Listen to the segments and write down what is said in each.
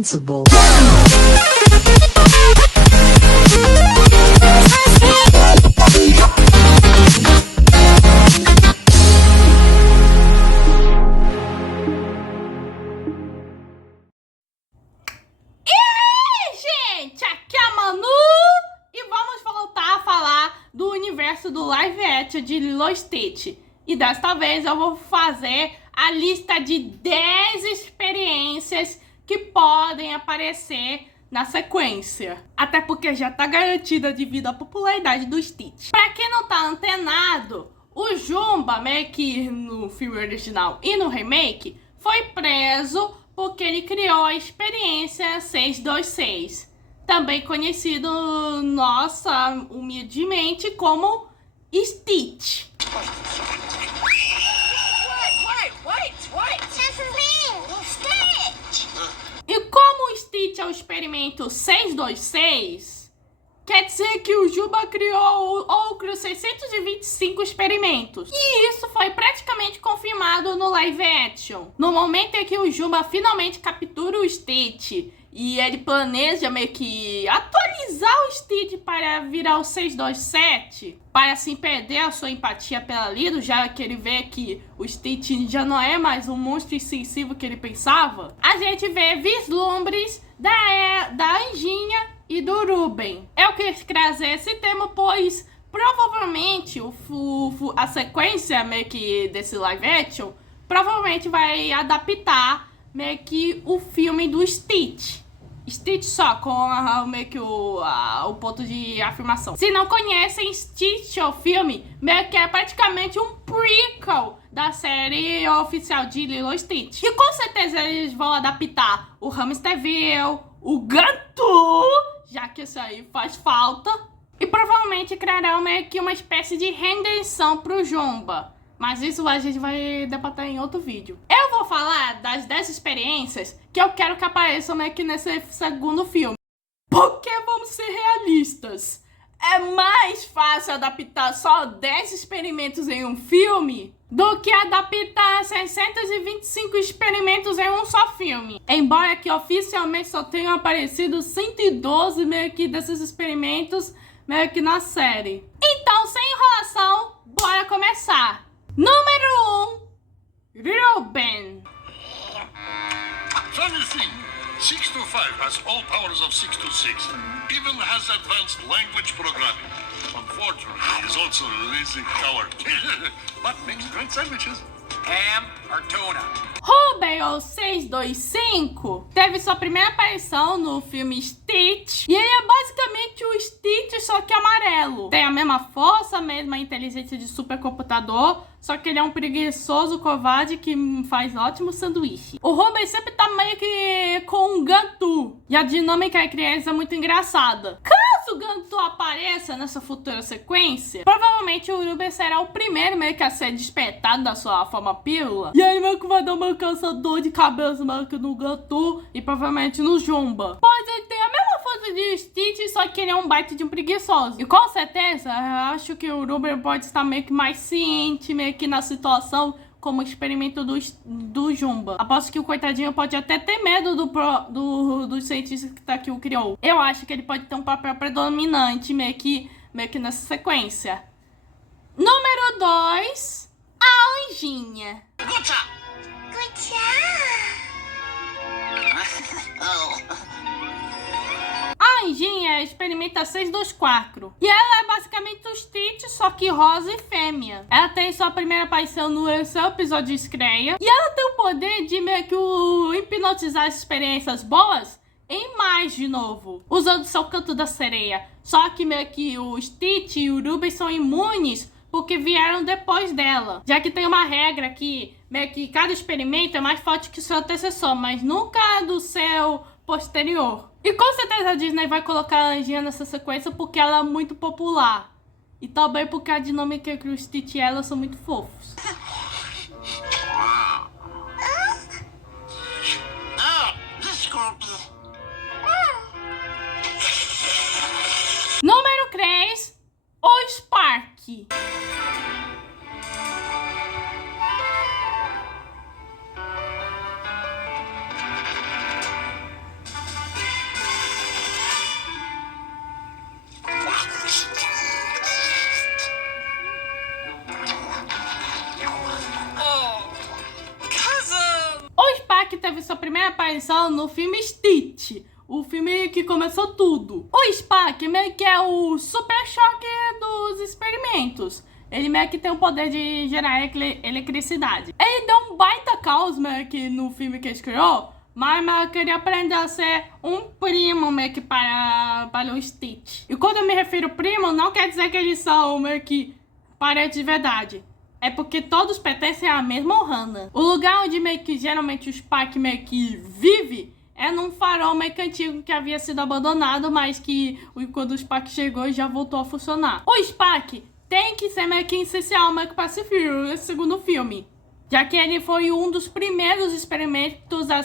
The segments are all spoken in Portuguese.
Invincible. Gente, aqui é a Manu e vamos voltar a falar do universo do live action de Lilo Stitch. E desta vez eu vou fazer a lista de 10 experiências que podem aparecer na sequência. Até porque já tá garantida devido à popularidade do Stitch. Pra quem não tá antenado, o Jumba, meio que no filme original e no remake, foi preso porque ele criou a experiência 626. Também conhecido, nossa, humildemente, como Stitch. E como o Stitch é o experimento 626, quer dizer que o Juba criou outros 625 experimentos. E isso foi praticamente confirmado no live action. No momento em que o Juba finalmente captura o Stitch e ele planeja meio que atualizar o Stitch para virar o 627, para assim perder a sua empatia pela Lilo, já que ele vê que o Stitch já não é mais um monstro insensível que ele pensava, a gente vê vislumbres da Anjinha e do Ruben. Eu quis trazer esse tema, pois provavelmente a sequência meio que desse live action provavelmente vai adaptar meio que o filme do Stitch. Stitch só com meio que o ponto de afirmação. Se não conhecem, Stitch, o filme, meio que é praticamente um prequel da série oficial de Lilo Stitch. E com certeza eles vão adaptar o Hamsterville, o Gantu, já que isso aí faz falta. E provavelmente criarão meio que uma espécie de redenção pro Jumba. Mas isso a gente vai debater em outro vídeo. Eu vou falar das 10 experiências que eu quero que apareçam meio que nesse segundo filme. Porque vamos ser realistas. É mais fácil adaptar só 10 experimentos em um filme do que adaptar 625 experimentos em um só filme. Embora que oficialmente só tenham aparecido 112 meio que desses experimentos meio que na série. Então, sem enrolação, bora começar. Número 1, Ruben. So you see, 625 has all powers of 626, even has advanced language programming. Unfortunately, he's also lazy coward, but makes great sandwiches. Ham or tuna? Ruben, ou 625, teve sua primeira aparição no filme Stitch. E ele é basicamente o Stitch, só que amarelo. Tem a mesma força, a mesma inteligência de supercomputador, só que ele é um preguiçoso covarde que faz ótimo sanduíche. O Ruben sempre tá meio que com um Gantu. E a dinâmica entre eles é muito engraçada. Caso o Gantu apareça nessa futura sequência, provavelmente o Ruben será o primeiro meio que a ser despertado da sua forma pílula. E aí meio que vai dar uma cansador de cabeça meio que no Gantu e provavelmente no Jumba. Pois ele tem a mesma força de Stitch, só que ele é um baita de um preguiçoso. E com certeza, eu acho que o Ruben pode estar meio que mais ciente, meio que na situação como experimento do Jumba. Aposto que o coitadinho pode até ter medo do cientista que o criou. Eu acho que ele pode ter um papel predominante meio que nessa sequência. Número 2, a Anjinha. Good job. Good job. Oh. A Anjinha experimenta 624. E ela é basicamente o Stitch, só que rosa e fêmea. Ela tem sua primeira aparição no seu episódio de estreia. E ela tem o poder de meio que hipnotizar as experiências boas em mais de novo, usando seu canto da sereia. Só que meio que o Stitch e o Ruben são imunes porque vieram depois dela. Já que tem uma regra que meio que cada experimento é mais forte que o seu antecessor, mas nunca do seu posterior. E com certeza a Disney vai colocar a Anjinha nessa sequência porque ela é muito popular. E também porque a dinâmica entre o Stitch e ela são muito fofos. Número 3, o Sparky. teve sua primeira aparição no filme Stitch, o filme que começou tudo. O Spock meio que é o super choque dos experimentos. Ele meio que tem o poder de gerar eletricidade. Ele deu um baita caos meio que no filme que ele criou, mas eu queria aprender a ser um primo meio que para o Stitch. E quando eu me refiro primo, não quer dizer que eles são meio que parentes de verdade. É porque todos pertencem à mesma Ohana. O lugar onde meio que geralmente o Spock meio que vive é num farol meio que antigo que havia sido abandonado, mas que quando o Spock chegou já voltou a funcionar. O Spock tem que ser meio que essencial meio que para esse segundo filme, já que ele foi um dos primeiros experimentos a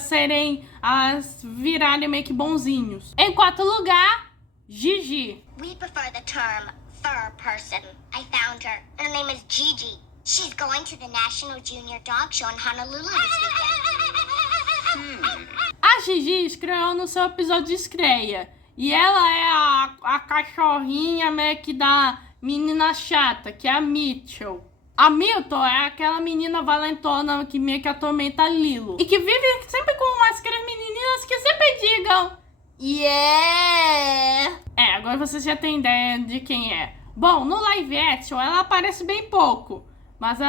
virarem meio que bonzinhos. Em quarto lugar, Gigi. We prefer the term fur person. I found her. Her name is Gigi. She's going to the National Junior Dog Show in Honolulu this weekend. A Gigi estreou no seu episódio de estreia. E ela é a cachorrinha meio que da menina chata, que é a Mitchell. A Milton é aquela menina valentona que meio que atormenta a Lilo. E que vive sempre com umas menininhas que sempre digam yeah! Agora você já tem ideia de quem é. Bom, no live action ela aparece bem pouco. Mas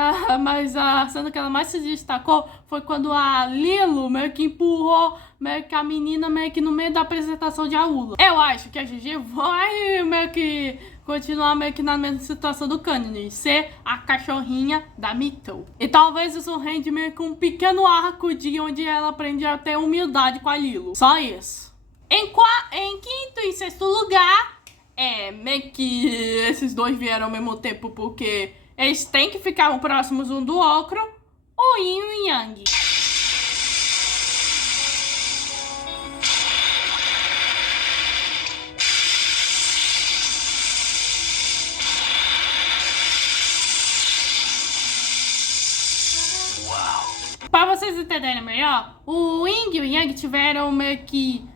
a cena que ela mais se destacou foi quando a Lilo meio que empurrou meio que a menina meio que no meio da apresentação de Aula. Eu acho que a Gigi vai meio que continuar meio que na mesma situação do Canyon, ser a cachorrinha da Mitchell. E talvez isso rende meio que um pequeno arco de onde ela aprende a ter humildade com a Lilo. Só isso. Em quinto e sexto lugar, meio que esses dois vieram ao mesmo tempo porque eles têm que ficar próximos um do outro, o Yin e o Yang. Para vocês entenderem melhor, o Yin e o Yang tiveram meio que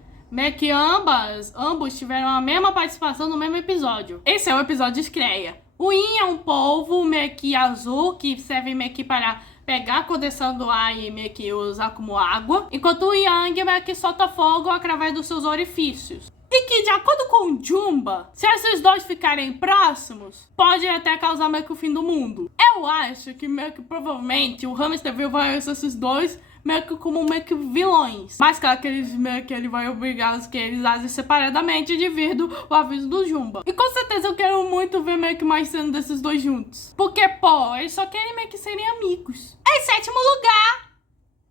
ambos tiveram a mesma participação no mesmo episódio. Esse é o episódio de estreia. O Yin é um polvo meio que azul que serve meio que para pegar a condensação do ar e meio que usar como água, enquanto o Yang meio que solta fogo através dos seus orifícios. E que, de acordo com o Jumba, se esses dois ficarem próximos, pode até causar meio que o fim do mundo. Eu acho que meio que provavelmente o Hamster Wheel vai usar esses dois meio que como meio que vilões. Mas claro que ele vai obrigar que eles agem separadamente devido ao aviso do Jumba. E com certeza eu quero muito ver meio que mais cena desses dois juntos. Porque, pô, eles só querem meio que serem amigos. Em sétimo lugar,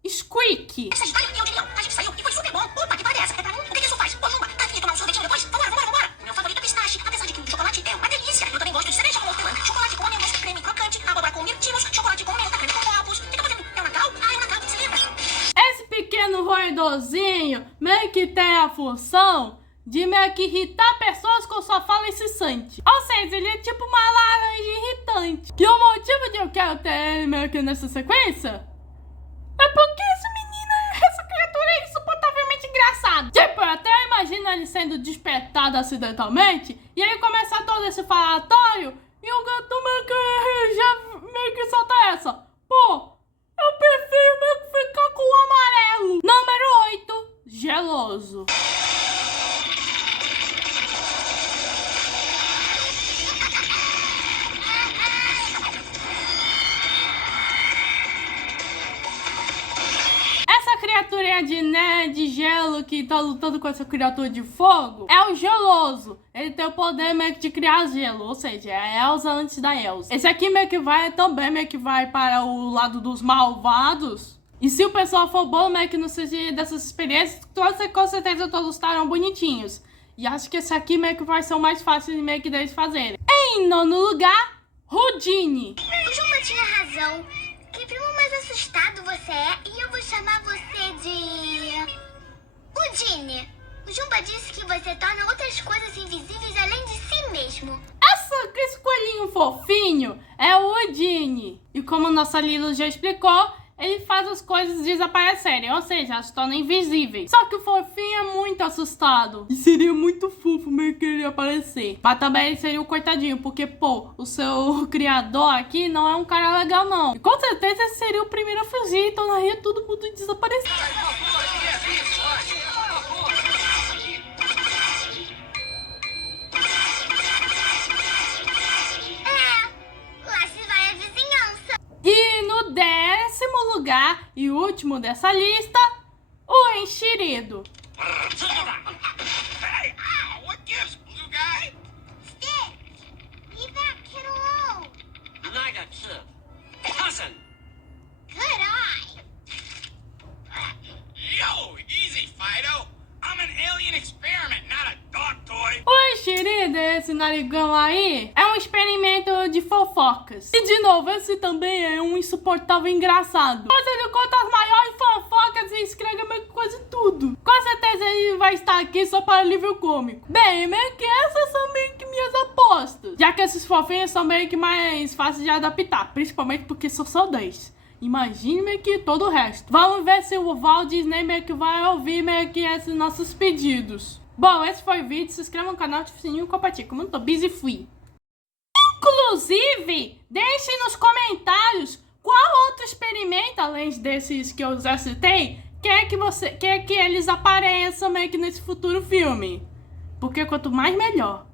Squeak. Sagitário e Leão, a gente saiu e foi super bom. Opa, que parece? O que isso faz? Ô, Luma, tá afim de tomar um sorvetinho depois? Vambora. Meu favorito é pistache, apesar de que o chocolate é uma delícia. Eu também gosto de cereja com hortelã, chocolate com amêndoas, creme crocante, abóbora com mirtilos, chocolate com menta, creme com ovos. O que tá fazendo? É o Natal? É o Natal, você lembra? Esse pequeno roedorzinho meio que tem a função de meio que irritar pessoas com sua fala incessante. Ou seja, ele é tipo uma laranja irritante. E o motivo de eu quero ter ele meio que nessa sequência é porque essa criatura é insuportavelmente engraçada. Tipo, eu até imagino ele sendo despertado acidentalmente e aí começa todo esse falatório e o gato meio que solta essa. Pô, eu prefiro meio que ficar com o amarelo. Número 8, Geloso. Criaturinha de gelo que tá lutando com essa criatura de fogo é o Geloso. Ele tem o poder meio que de criar gelo, ou seja, é a Elsa antes da Elsa. Esse aqui meio que vai para o lado dos malvados. E se o pessoal for bom meio que no sentido dessas experiências, com certeza todos estarão bonitinhos. E acho que esse aqui meio que vai ser o mais fácil de meio que deles fazerem. Em nono lugar, Houdini. O Jumba tinha razão. Que primo mais assustado você é, e eu vou chamar você de... Houdini. O Jumba disse que você torna outras coisas invisíveis além de si mesmo. Esse coelhinho fofinho é o Houdini. E como nossa Lilo já explicou, ele faz as coisas desaparecerem, ou seja, as torna invisíveis. Só que o fofinho é muito assustado. E seria muito fofo meio que ele aparecer. Mas também ele seria um coitadinho, porque, pô, o seu criador aqui não é um cara legal, não. E com certeza ele seria o primeiro a fugir e tornaria todo mundo desaparecer. último dessa lista, o enxerido. Hey, ow, what gives, blue guy? Stick! Leave that kid alone! Not a kid. Cousin. Good eye! Yo, easy, Fido. I'm an alien experiment, not a dog toy. O enxerido, esse narigão aí, é um experimento de fofocas. E de novo, esse também é um insuportável engraçado. Mas ele conta as maiores fofocas e escreve meio que quase tudo. Com certeza ele vai estar aqui só para alívio cômico. Bem, meio que essas são meio que minhas apostas. Já que esses fofinhos são meio que mais fáceis de adaptar, principalmente porque são só 10. Imagine meio que todo o resto. Vamos ver se o Walt Disney meio que vai ouvir meio que esses nossos pedidos. Bom, esse foi o vídeo. Se inscreva no canal, ative o sininho e compartilhe. Como eu tô busy, fui. Inclusive, deixem nos comentários qual outro experimento, além desses que eu já citei, quer que eles apareçam meio que nesse futuro filme. Porque quanto mais, melhor.